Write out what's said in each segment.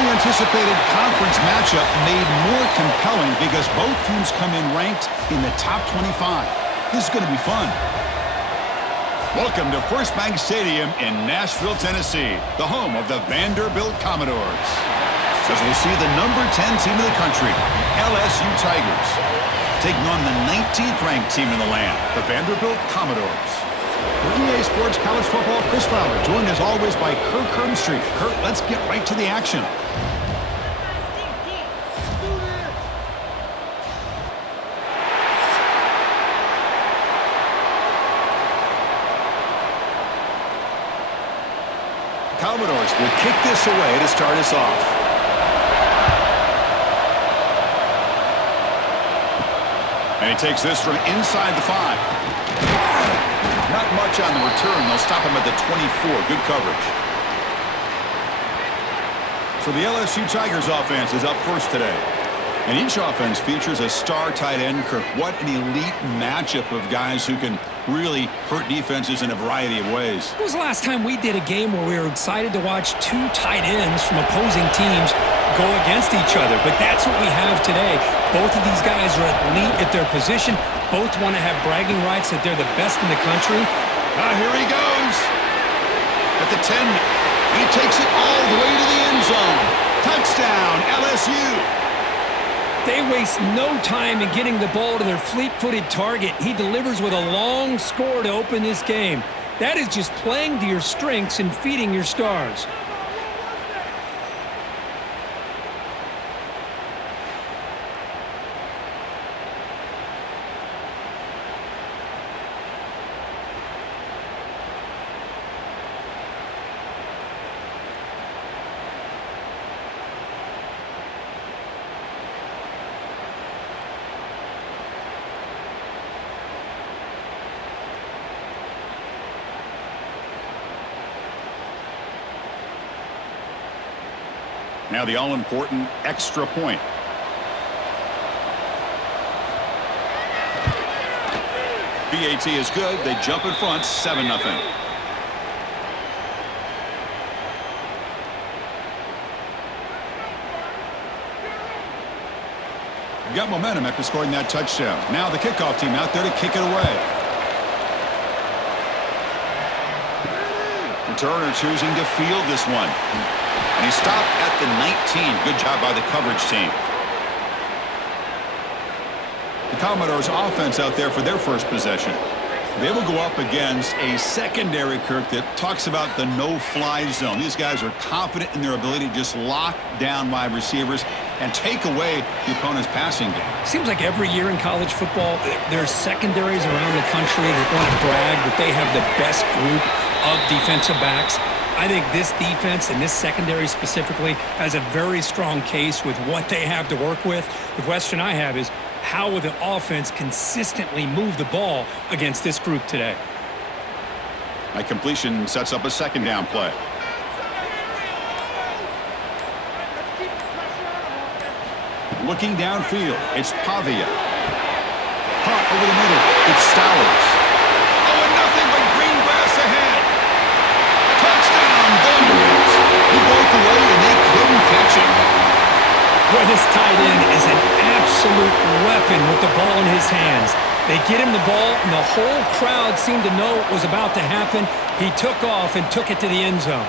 highly anticipated conference matchup made more compelling because both teams come in ranked in the top 25. This is going to be fun. Welcome to First Bank Stadium in Nashville, Tennessee, the home of the Vanderbilt Commodores. As we'll see the number 10 team in the country, LSU Tigers, taking on the 19th ranked team in the land, the Vanderbilt Commodores. For EA Sports College Football, Chris Fowler, joined as always by Kirk Hermstreet. Kirk, let's get right to the action. Commodores will kick this away to start us off. And he takes this from inside the 5. Not much on the return. They'll stop him at the 24. Good coverage. So the LSU Tigers offense is up first today. And each offense features a star tight end. Kirk, what an elite matchup of guys who can really hurt defenses in a variety of ways. When was the last time we did a game where we were excited to watch two tight ends from opposing teams go against each other? But that's what we have today. Both of these guys are elite at their position. Both want to have bragging rights that they're the best in the country. Here he goes. At the 10, he takes it all the way to the end zone. Touchdown, LSU. They waste no time in getting the ball to their fleet-footed target. He delivers with a long score to open this game. That is just playing to your strengths and feeding your stars. Now the all-important extra point. BAT is good. They jump in front, 7-0. Got momentum after scoring that touchdown. Now the kickoff team out there to kick it away. Returner choosing to field this one. And he stopped at the 19. Good job by the coverage team. The Commodores offense out there for their first possession. They will go up against a secondary, Kirk, that talks about the no-fly zone. These guys are confident in their ability to just lock down wide receivers and take away the opponent's passing game. Seems like every year in college football, there's secondaries around the country that want to brag that they have the best group of defensive backs. I think this defense and this secondary specifically has a very strong case with what they have to work with. The question I have is, how will the offense consistently move the ball against this group today? That completion sets up a second down play. Looking downfield, it's Pavia. Hot over the middle, it's Stowers. Oh, and nothing but green grass ahead. Touchdown, Vanderbilt. He broke away and they couldn't catch him. Well, this tight end is an absolute weapon with the ball in his hands. They get him the ball, and the whole crowd seemed to know what was about to happen. He took off and took it to the end zone.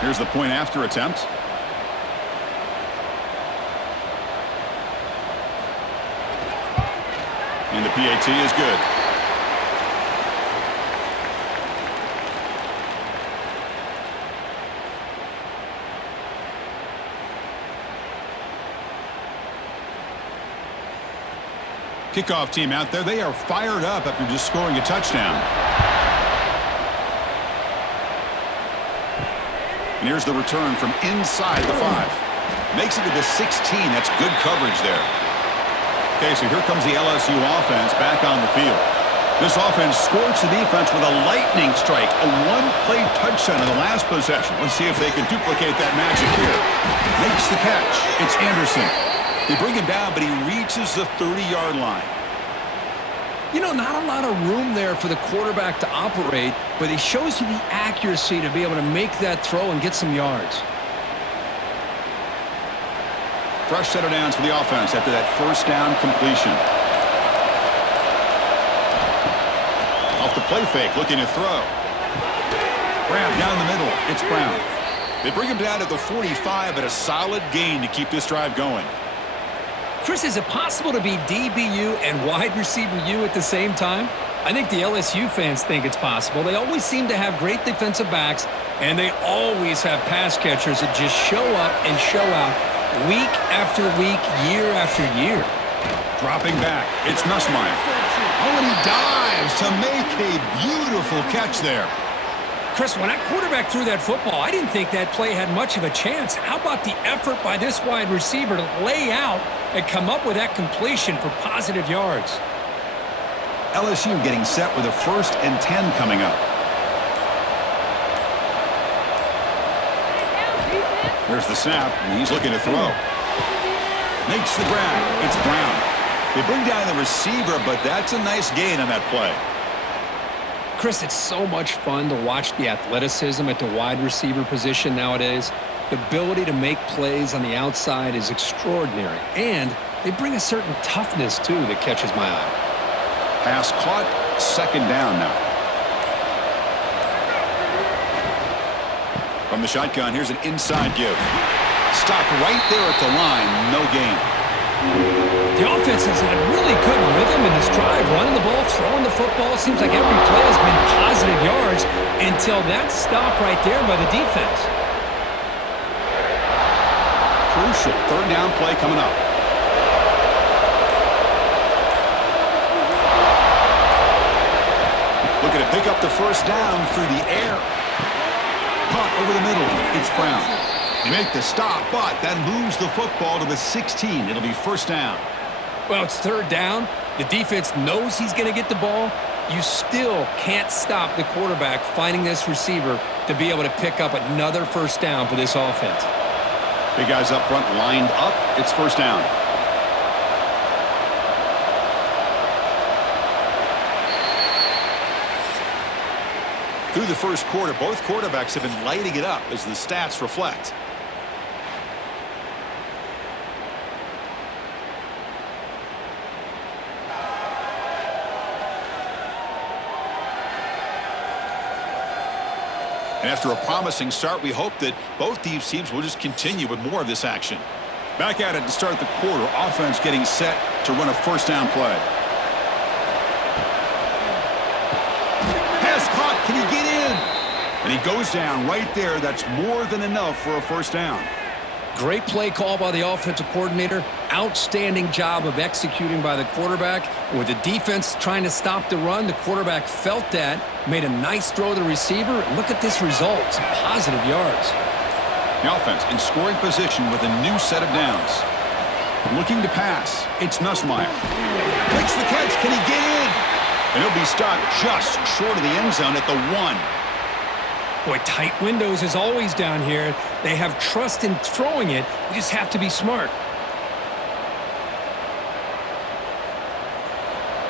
Here's the point after attempt. And the PAT is good. Kickoff team out there, they are fired up after just scoring a touchdown. And here's the return from inside the 5. Makes it to the 16. That's good coverage there. Okay, so here comes the LSU offense back on the field. This offense scorched the defense with a lightning strike, a one-play touchdown in the last possession. Let's see if they can duplicate that magic here. Makes the catch. It's Anderson. They bring him down, but he reaches the 30-yard line. You know, not a lot of room there for the quarterback to operate, but he shows you the accuracy to be able to make that throw and get some yards. Fresh set of downs for the offense after that first down completion. Off the play fake, looking to throw. Grab down the middle. It's Brown. They bring him down at the 45, but a solid gain to keep this drive going. Chris, is it possible to be DBU and wide receiver U at the same time? I think the LSU fans think it's possible. They always seem to have great defensive backs, and they always have pass catchers that just show up and show out week after week, year after year. Dropping back, it's Nussmeier. Oh, and he dives to make a beautiful catch there. Chris, when that quarterback threw that football, I didn't think that play had much of a chance. How about the effort by this wide receiver to lay out and come up with that completion for positive yards? LSU getting set with a 1st and 10 coming up. There's the snap, and he's looking to throw. Makes the grab. It's Brown. They bring down the receiver, but that's a nice gain on that play. Chris, it's so much fun to watch the athleticism at the wide receiver position nowadays. The ability to make plays on the outside is extraordinary, and they bring a certain toughness, too, that catches my eye. Pass caught, 2nd down now. From the shotgun, here's an inside give. Stopped right there at the line, no gain. The offense has had really good rhythm in this drive, running the ball, throwing the football. Seems like every play has been positive yards until that stop right there by the defense. Crucial 3rd down play coming up. Looking to pick up the 1st down through the air. Punt over the middle. It's Brown. They make the stop, but that moves the football to the 16. It'll be 1st down. Well, it's 3rd down. The defense knows he's going to get the ball. You still can't stop the quarterback finding this receiver to be able to pick up another 1st down for this offense. Big guys up front lined up. It's 1st down. Through the 1st quarter, both quarterbacks have been lighting it up as the stats reflect. And after a promising start, we hope that both these teams will just continue with more of this action. Back at it to start the quarter. Offense getting set to run a 1st down play. Pass caught. Can he get in? And he goes down right there. That's more than enough for a 1st down. Great play call by the offensive coordinator. Outstanding job of executing by the quarterback. With the defense trying to stop the run, the quarterback felt that, made a nice throw to the receiver. Look at this result. Some positive yards. The offense in scoring position with a new set of downs. Looking to pass. It's Nussmeier. Makes the catch. Can he get in? And he'll be stopped just short of the end zone at the 1. Boy, tight windows as always down here. They have trust in throwing it. You just have to be smart.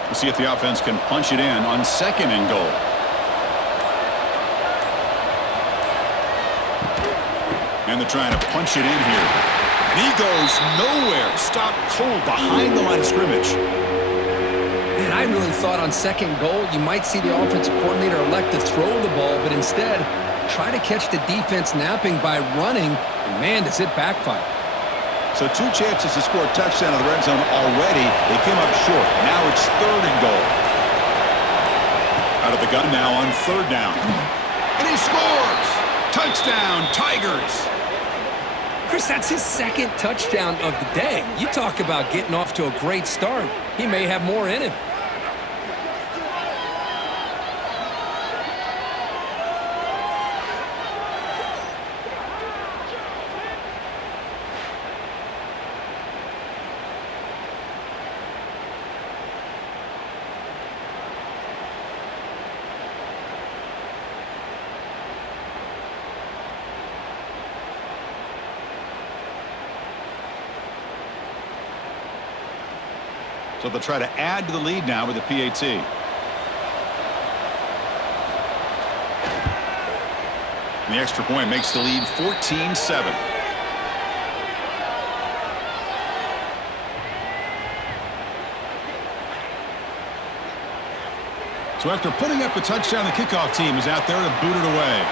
We'll see if the offense can punch it in on 2nd and goal. And they're trying to punch it in here. And he goes nowhere. Stopped cold behind the line of scrimmage. And I really thought on 2nd goal, you might see the offensive coordinator elect to throw the ball, but instead, try to catch the defense napping by running, and man, does it backfire. So 2 chances to score a touchdown in the red zone already. They came up short. Now it's 3rd and goal. Out of the gun now on 3rd down. And he scores! Touchdown, Tigers! Chris, that's his 2nd touchdown of the day. You talk about getting off to a great start. He may have more in him. So they'll try to add to the lead now with a PAT. And the extra point makes the lead 14-7. So after putting up a touchdown, the kickoff team is out there to boot it away.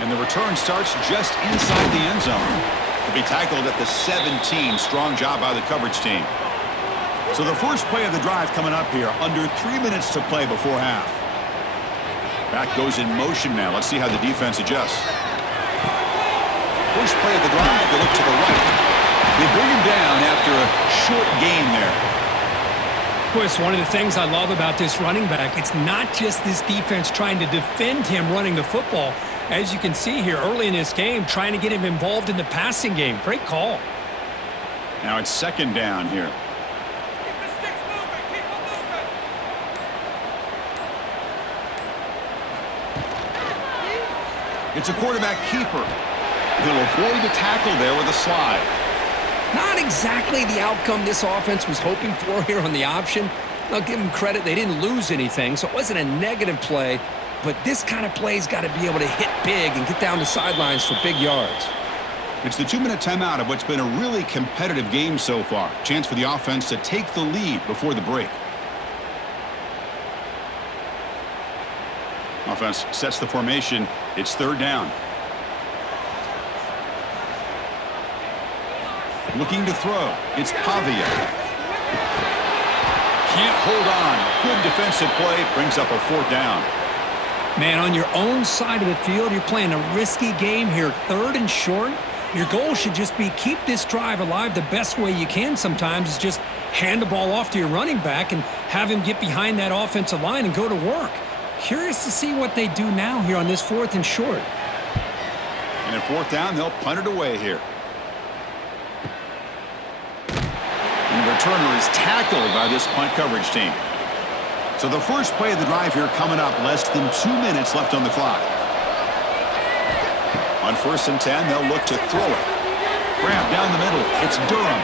And the return starts just inside the end zone. To be tackled at the 17. Strong job by the coverage team. So the first play of the drive coming up here. Under 3 minutes to play before half. Back goes in motion now. Let's see how the defense adjusts. First play of the drive, they look to the right. They bring him down after a short gain there. Boy, it's one of the things I love about this running back. It's not just this defense trying to defend him running the football. As you can see here early in this game, trying to get him involved in the passing game. Great call. Now it's second down here. Keep the sticks moving. Keep them moving. It's a quarterback keeper. He'll avoid the tackle there with a slide. Not exactly the outcome this offense was hoping for here on the option. I'll give them credit. They didn't lose anything, so it wasn't a negative play. But this kind of play's got to be able to hit big and get down the sidelines for big yards. It's the 2-minute timeout of what's been a really competitive game so far. Chance for the offense to take the lead before the break. Offense sets the formation. It's third down. Looking to throw. It's Pavia. Can't hold on. Good defensive play. Brings up a fourth down. Man, on your own side of the field, you're playing a risky game here. Third and short. Your goal should just be keep this drive alive the best way you can sometimes is just hand the ball off to your running back and have him get behind that offensive line and go to work. Curious to see what they do now here on this fourth and short. And at fourth down, they'll punt it away here. And the returner is tackled by this punt coverage team. So the first play of the drive here coming up, less than 2 minutes left on the clock. On 1st and 10, they'll look to throw it. Grab down the middle. It's Durham.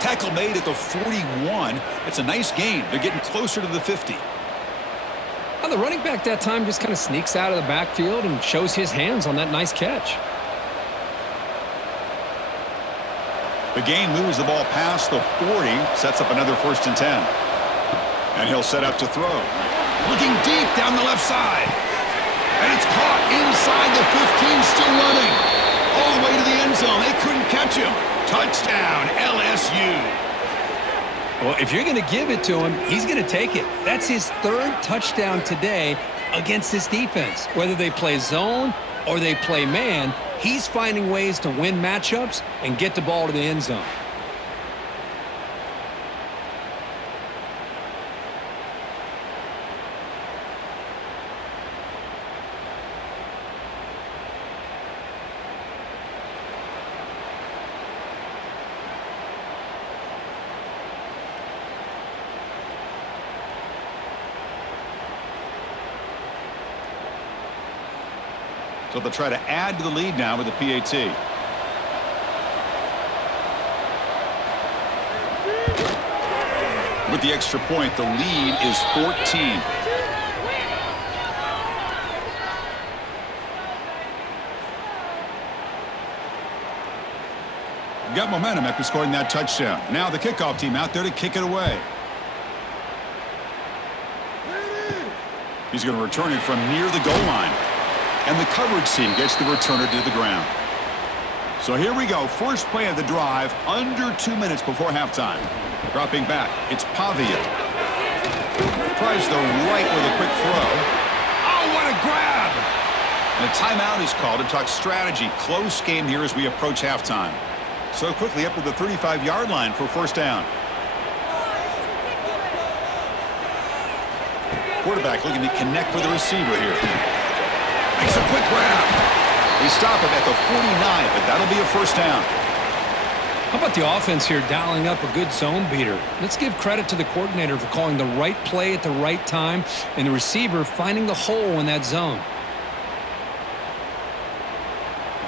Tackle made at the 41. It's a nice gain. They're getting closer to the 50. Well, the running back that time just kind of sneaks out of the backfield and shows his hands on that nice catch. The gain moves the ball past the 40, sets up another 1st and 10. And he'll set up to throw. Looking deep down the left side. And it's caught inside the 15, still running. All the way to the end zone. They couldn't catch him. Touchdown, LSU. Well, if you're going to give it to him, he's going to take it. That's his third touchdown today against this defense. Whether they play zone or they play man, he's finding ways to win matchups and get the ball to the end zone. So they'll try to add to the lead now with the PAT. With the extra point, the lead is 14. Got momentum after scoring that touchdown. Now the kickoff team out there to kick it away. He's going to return it from near the goal line. And the coverage team gets the returner to the ground. So here we go. First play of the drive, under 2 minutes before halftime. Dropping back, it's Pavia. Tries the right with a quick throw. Oh, what a grab! And a timeout is called to talk strategy. Close game here as we approach halftime. So quickly up to the 35-yard line for first down. Quarterback looking to connect with the receiver here. Makes a quick grab. They stop him at the 49, but that'll be a first down. How about the offense here dialing up a good zone beater? Let's give credit to the coordinator for calling the right play at the right time and the receiver finding the hole in that zone.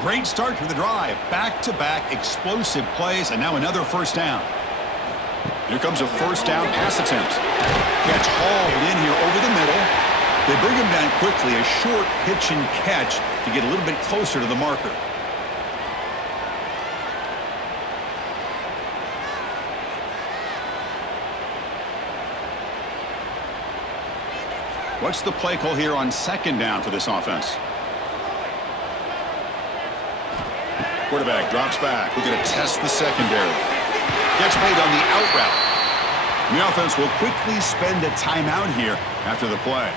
Great start to the drive. Back-to-back explosive plays, and now another first down. Here comes a first down pass attempt. Catch hauled in here over the middle. They bring him down quickly, a short pitch and catch to get a little bit closer to the marker. What's the play call here on second down for this offense? Quarterback drops back. We're going to test the secondary. Catch made on the out route. The offense will quickly spend a timeout here after the play.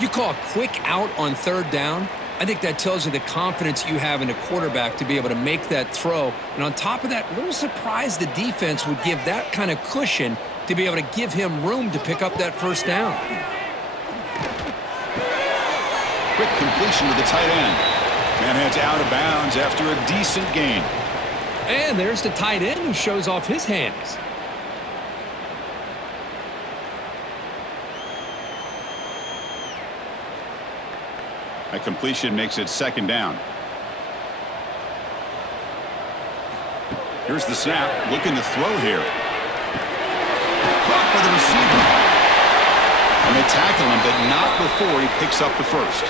You call a quick out on third down? I think that tells you the confidence you have in a quarterback to be able to make that throw. And on top of that, a little surprised the defense would give that kind of cushion to be able to give him room to pick up that first down. Quick completion to the tight end. Man heads out of bounds after a decent gain. And there's the tight end who shows off his hands. A completion makes it second down. Here's the snap. Looking to throw here. Caught by the receiver. And they tackle him, but not before he picks up the first.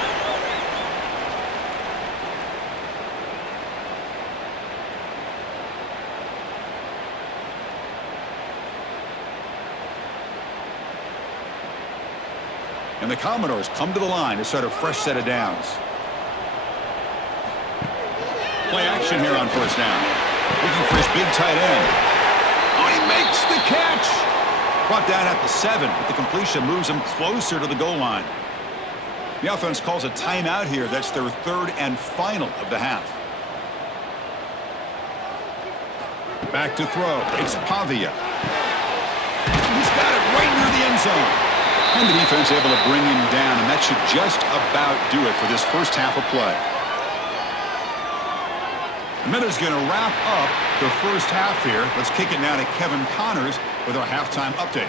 And the Commodores come to the line to start a fresh set of downs. Play action here on first down. Looking for his big tight end. Oh, he makes the catch! Brought down at the 7, but the completion moves him closer to the goal line. The offense calls a timeout here. That's their third and final of the half. Back to throw. It's Pavia. He's got it right near the end zone. And the defense able to bring him down, and that should just about do it for this first half of play. The Minutes going to wrap up the first half here. Let's kick it now to Kevin Connors with our halftime update.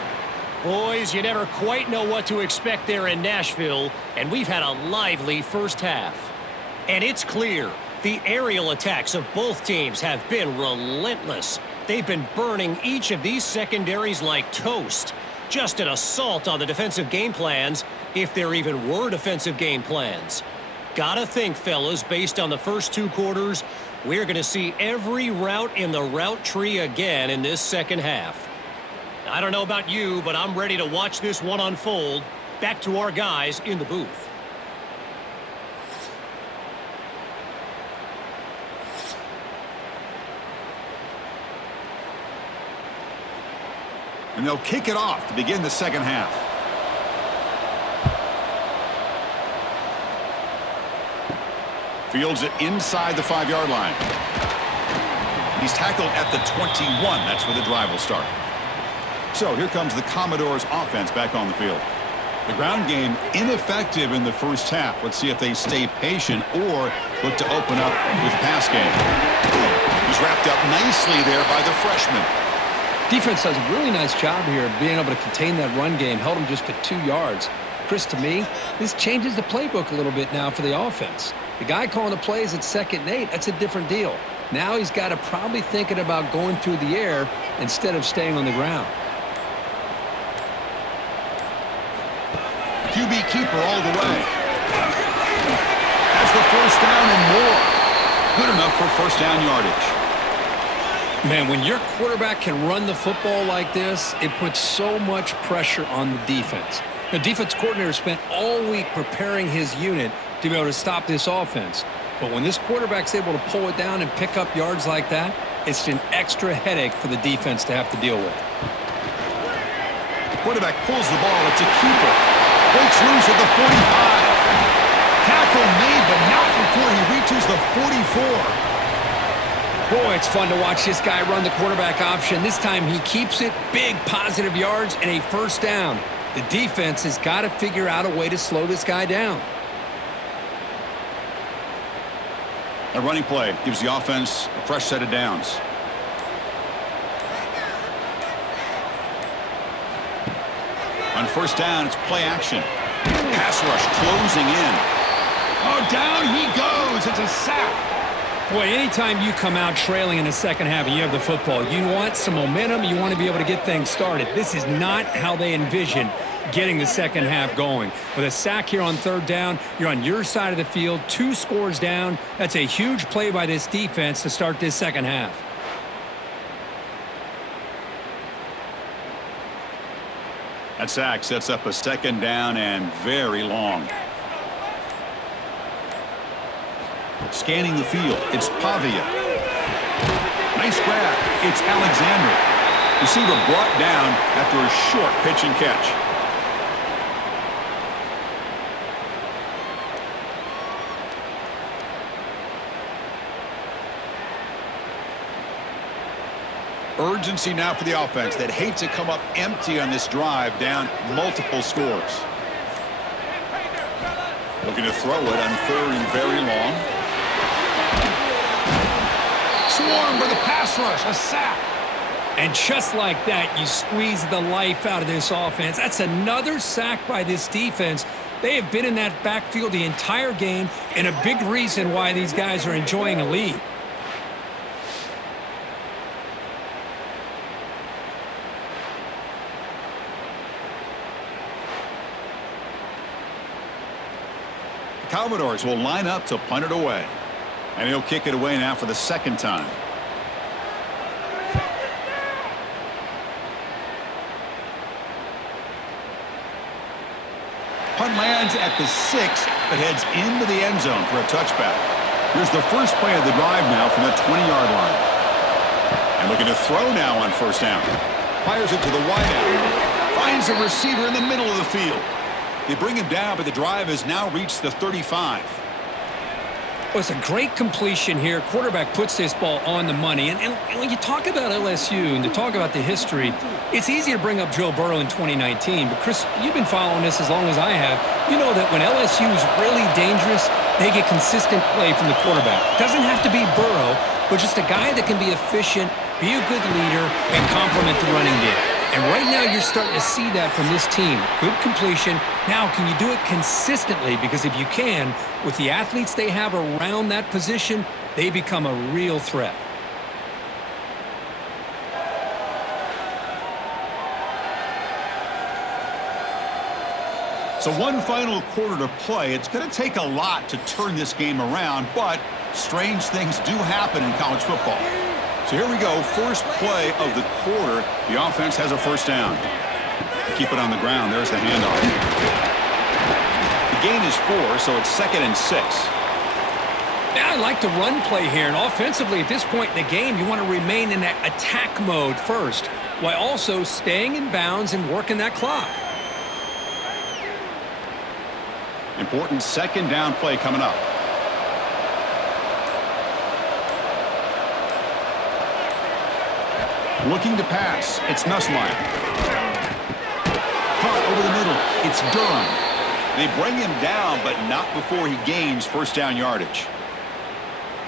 Boys, you never quite know what to expect there in Nashville, and we've had a lively first half. And it's clear, the aerial attacks of both teams have been relentless. They've been burning each of these secondaries like toast. Just an assault on the defensive game plans, if there even were defensive game plans. Gotta think, fellas, based on the first two quarters, we're going to see every route in the route tree again in this second half. I don't know about you, but I'm ready to watch this one unfold. Back to our guys in the booth. And they'll kick it off to begin the second half. Fields it inside the 5-yard line. He's tackled at the 21. That's where the drive will start. So here comes the Commodores offense back on the field. The ground game ineffective in the first half. Let's see if they stay patient or look to open up with pass game. He's wrapped up nicely there by the freshman. Defense does a really nice job here of being able to contain that run game, held him just to 2 yards. Chris, to me, this changes the playbook a little bit now for the offense. The guy calling the plays at 2nd and 8, that's a different deal. Now he's got to probably thinking about going through the air instead of staying on the ground. QB keeper all the way. That's the first down and more. Good enough for first down yardage. Man, when your quarterback can run the football like this, it puts so much pressure on the defense. The defense coordinator spent all week preparing his unit to be able to stop this offense. But when this quarterback's able to pull it down and pick up yards like that, it's an extra headache for the defense to have to deal with. Quarterback pulls the ball. It's a keeper. Breaks loose at the 45. Tackle made, but not before he reaches the 44. Boy, it's fun to watch this guy run the quarterback option. This time he keeps it, big positive yards, and a first down. The defense has got to figure out a way to slow this guy down. A running play gives the offense a fresh set of downs. On first down, it's play action. Pass rush closing in. Oh, down he goes. It's a sack. Boy, anytime you come out trailing in the second half and you have the football, you want some momentum. You want to be able to get things started. This is not how they envision getting the second half going. With a sack here on third down, you're on your side of the field, 2 scores down. That's a huge play by this defense to start this second half. That sack sets up a second down and very long. Scanning the field, it's Pavia. Nice grab, it's Alexander. Receiver brought down after a short pitch and catch. Urgency now for the offense that hates to come up empty on this drive, down multiple scores. Looking to throw it on third and very long. Swarm with a pass rush, a sack. And just like that, you squeeze the life out of this offense. That's another sack by this defense. They have been in that backfield the entire game, and a big reason why these guys are enjoying a lead. Commodores will line up to punt it away. And he'll kick it away now for the second time. Punt lands at the 6, but heads into the end zone for a touchback. Here's the first play of the drive now from the 20-yard line. And looking to throw now on first down. Fires it to the wideout. Finds a receiver in the middle of the field. They bring him down, but the drive has now reached the 35. Well, it's a great completion here. Quarterback puts this ball on the money. And when you talk about LSU and to talk about the history, it's easy to bring up Joe Burrow in 2019. But, Chris, you've been following this as long as I have. You know that when LSU is really dangerous, they get consistent play from the quarterback. Doesn't have to be Burrow, but just a guy that can be efficient, be a good leader, and complement the running game. And right now you're starting to see that from this team. Good completion. Now, can you do it consistently? Because if you can, with the athletes they have around that position, they become a real threat. So one final quarter to play. It's going to take a lot to turn this game around, but strange things do happen in college football. So here we go, first play of the quarter. The offense has a first down. Keep it on the ground. There's the handoff. The gain is 4, so it's 2nd and 6. Yeah, I like the run play here. And offensively, at this point in the game, you want to remain in that attack mode first, while also staying in bounds and working that clock. Important second down play coming up. Looking to pass. It's Nusslein. Caught over the middle. It's Durham. They bring him down, but not before he gains first down yardage.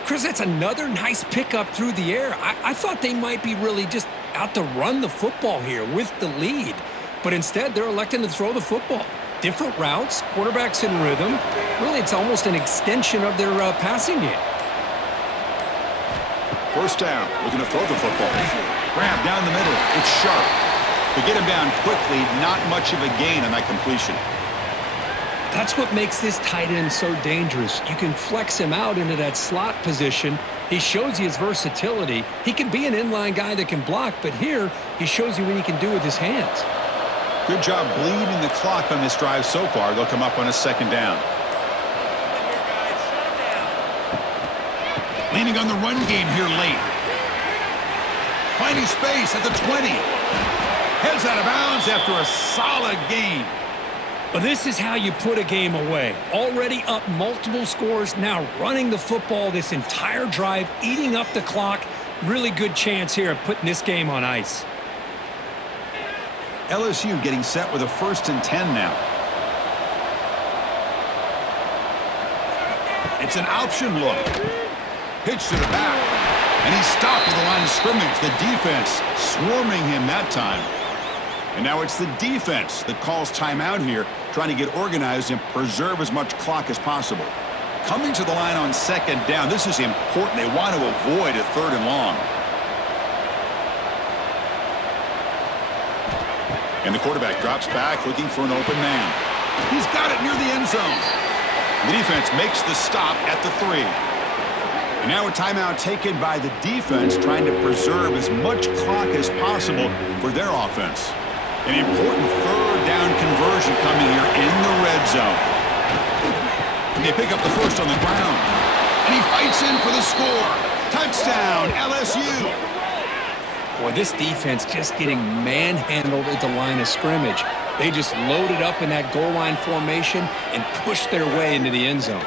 Chris, that's another nice pickup through the air. I thought they might be really just out to run the football here with the lead. But instead, they're electing to throw the football. Different routes, quarterbacks in rhythm. Really, it's almost an extension of their passing game. First down, looking to throw the football. Grab down the middle, it's sharp. To get him down quickly, not much of a gain on that completion. That's what makes this tight end so dangerous. You can flex him out into that slot position. He shows you his versatility. He can be an inline guy that can block, but here he shows you what he can do with his hands. Good job bleeding the clock on this drive so far. They'll come up on a second down. Leaning on the run game here late. Finding space at the 20. Heads out of bounds after a solid gain. Well, this is how you put a game away. Already up multiple scores, now running the football this entire drive, eating up the clock. Really good chance here of putting this game on ice. LSU getting set with a 1st and 10 now. It's an option look. Pitch to the back. And he's stopped at the line of scrimmage. The defense swarming him that time. And now it's the defense that calls timeout here, trying to get organized and preserve as much clock as possible. Coming to the line on second down, this is important. They want to avoid a 3rd and long. And the quarterback drops back looking for an open man. He's got it near the end zone. The defense makes the stop at the 3. And now a timeout taken by the defense, trying to preserve as much clock as possible for their offense. An important 3rd down conversion coming here in the red zone. And they pick up the first on the ground. And he fights in for the score. Touchdown, LSU. Boy, this defense just getting manhandled at the line of scrimmage. They just loaded up in that goal line formation and pushed their way into the end zone.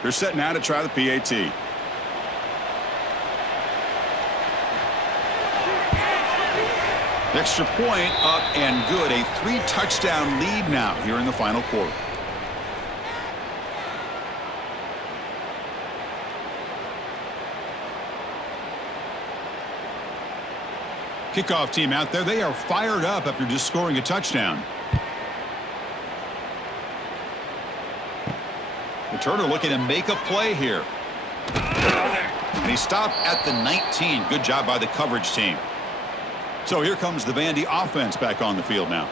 They're set now to try the PAT. Extra point up and good. A 3-touchdown lead now here in the final quarter. Kickoff team out there. They are fired up after just scoring a touchdown. Returner looking to make a play here. And he stopped at the 19. Good job by the coverage team. So here comes the Vandy offense back on the field now.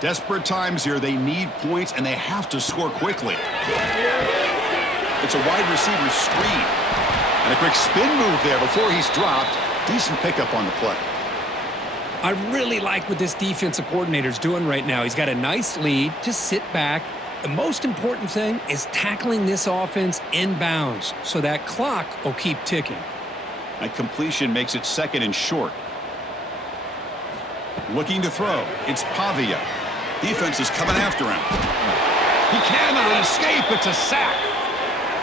Desperate times here. They need points, and they have to score quickly. It's a wide receiver screen. And a quick spin move there before he's dropped. Decent pickup on the play. I really like what this defensive coordinator's doing right now. He's got a nice lead. Just sit back. The most important thing is tackling this offense inbounds so that clock will keep ticking. That completion makes it 2nd and short. Looking to throw. It's Pavia. Defense is coming after him. He cannot escape. It's a sack.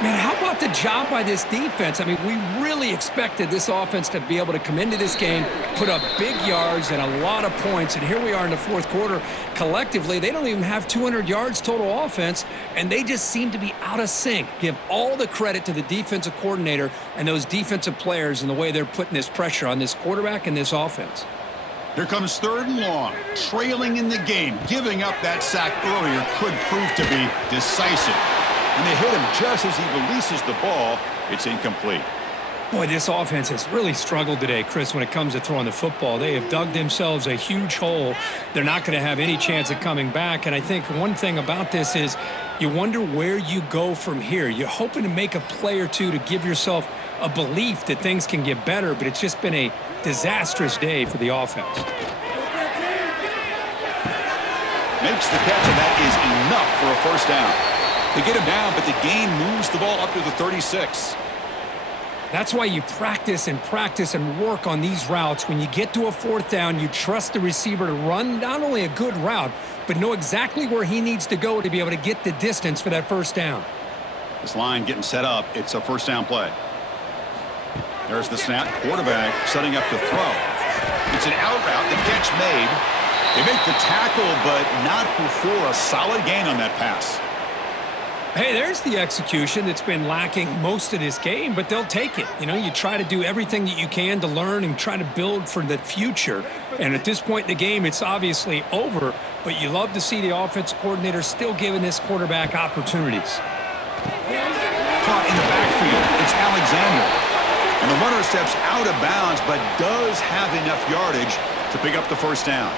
Man, how about the job by this defense? I mean, we really expected this offense to be able to come into this game, put up big yards and a lot of points, and here we are in the 4th quarter. Collectively, they don't even have 200 yards total offense, and they just seem to be out of sync. Give all the credit to the defensive coordinator and those defensive players and the way they're putting this pressure on this quarterback and this offense. Here comes 3rd and long. Trailing in the game. Giving up that sack earlier could prove to be decisive. And they hit him just as he releases the ball. It's incomplete. Boy, this offense has really struggled today, Chris, when it comes to throwing the football. They have dug themselves a huge hole. They're not going to have any chance of coming back. And I think one thing about this is you wonder where you go from here. You're hoping to make a play or two to give yourself a belief that things can get better, but it's just been a disastrous day for the offense. Makes the catch, and that is enough for a first down. They get him down, but the gain moves the ball up to the 36. That's why you practice and work on these routes. When you get to a 4th down, you trust the receiver to run not only a good route, but know exactly where he needs to go to be able to get the distance for that first down. This line getting set up. It's a first down play. There's the snap. Quarterback setting up to throw. It's an out route. The catch made. They make the tackle, but not before a solid gain on that pass. Hey, there's the execution that's been lacking most of this game, but they'll take it. You know, you try to do everything that you can to learn and try to build for the future. And at this point in the game, it's obviously over, but you love to see the offensive coordinator still giving this quarterback opportunities. Caught in the backfield. It's Alexander. And the runner steps out of bounds, but does have enough yardage to pick up the first down.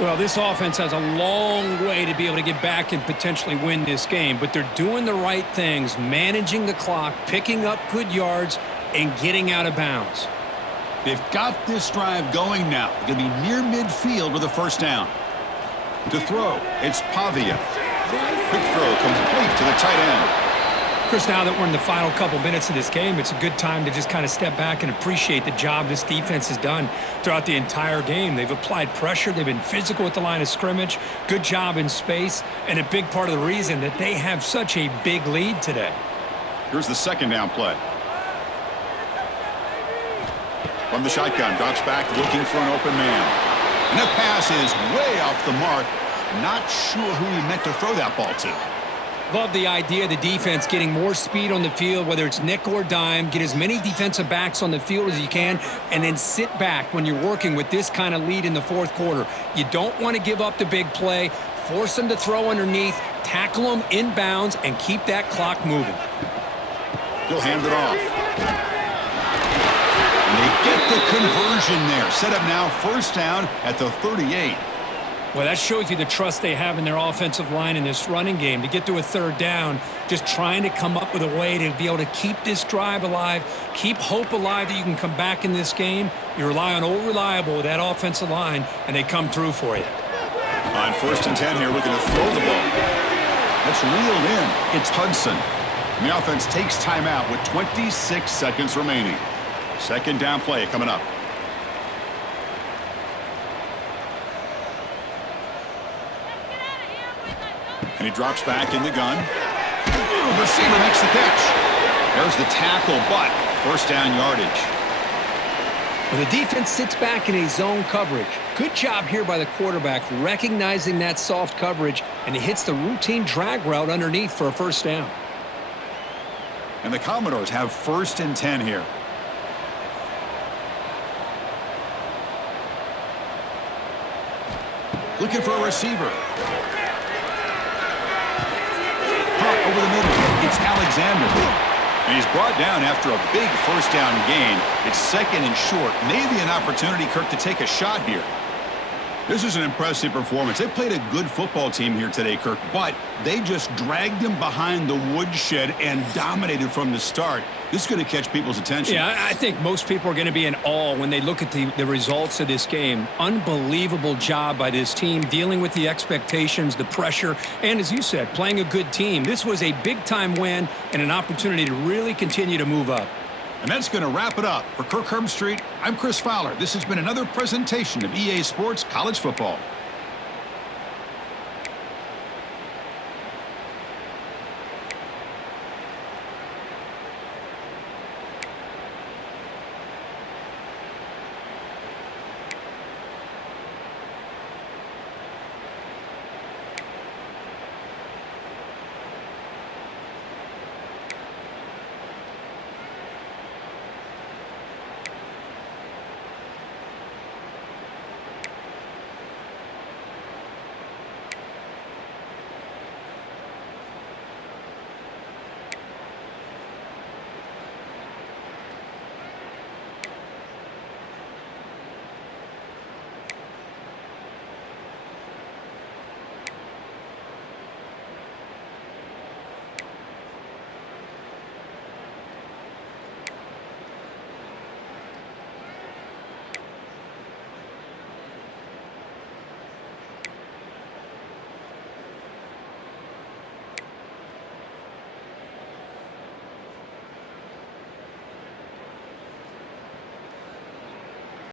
Well, this offense has a long way to be able to get back and potentially win this game, but they're doing the right things, managing the clock, picking up good yards, and getting out of bounds. They've got this drive going now. They're going to be near midfield with a first down. To throw, it's Pavia. Quick throw complete to the tight end. Chris, now that we're in the final couple minutes of this game, it's a good time to just kind of step back and appreciate the job this defense has done throughout the entire game. They've applied pressure. They've been physical at the line of scrimmage. Good job in space, and a big part of the reason that they have such a big lead today. Here's the second down play. From the shotgun, drops back looking for an open man. And that pass is way off the mark. Not sure who he meant to throw that ball to. Love the idea of the defense getting more speed on the field, whether it's nickel or dime. Get as many defensive backs on the field as you can, and then sit back when you're working with this kind of lead in the fourth quarter. You don't want to give up the big play. Force them to throw underneath, tackle them inbounds, and keep that clock moving. He'll hand it off. And they get the conversion there. Set up now, first down at the 38. Well, that shows you the trust they have in their offensive line in this running game. To get to a third down, just trying to come up with a way to be able to keep this drive alive, keep hope alive that you can come back in this game. You rely on old reliable with that offensive line, and they come through for you. On 1st and 10 here, looking to throw the ball. That's reeled in. It's Hudson. And the offense takes timeout with 26 seconds remaining. Second down play coming up. And he drops back in the gun. The receiver makes the catch. There's the tackle, but first down yardage. Well, the defense sits back in a zone coverage. Good job here by the quarterback recognizing that soft coverage, and he hits the routine drag route underneath for a first down. And the Commodores have 1st and 10 here. Looking for a receiver. Over the middle, it's Alexander. And he's brought down after a big first down gain. It's 2nd and short. Maybe an opportunity, Kirk, to take a shot here. This is an impressive performance. They played a good football team here today, Kirk, but they just dragged them behind the woodshed and dominated from the start. This is going to catch people's attention. Yeah, I think most people are going to be in awe when they look at the results of this game. Unbelievable job by this team, dealing with the expectations, the pressure, and as you said, playing a good team. This was a big-time win and an opportunity to really continue to move up. And that's going to wrap it up. For Kirk Herbstreit, I'm Chris Fowler. This has been another presentation of EA Sports College Football.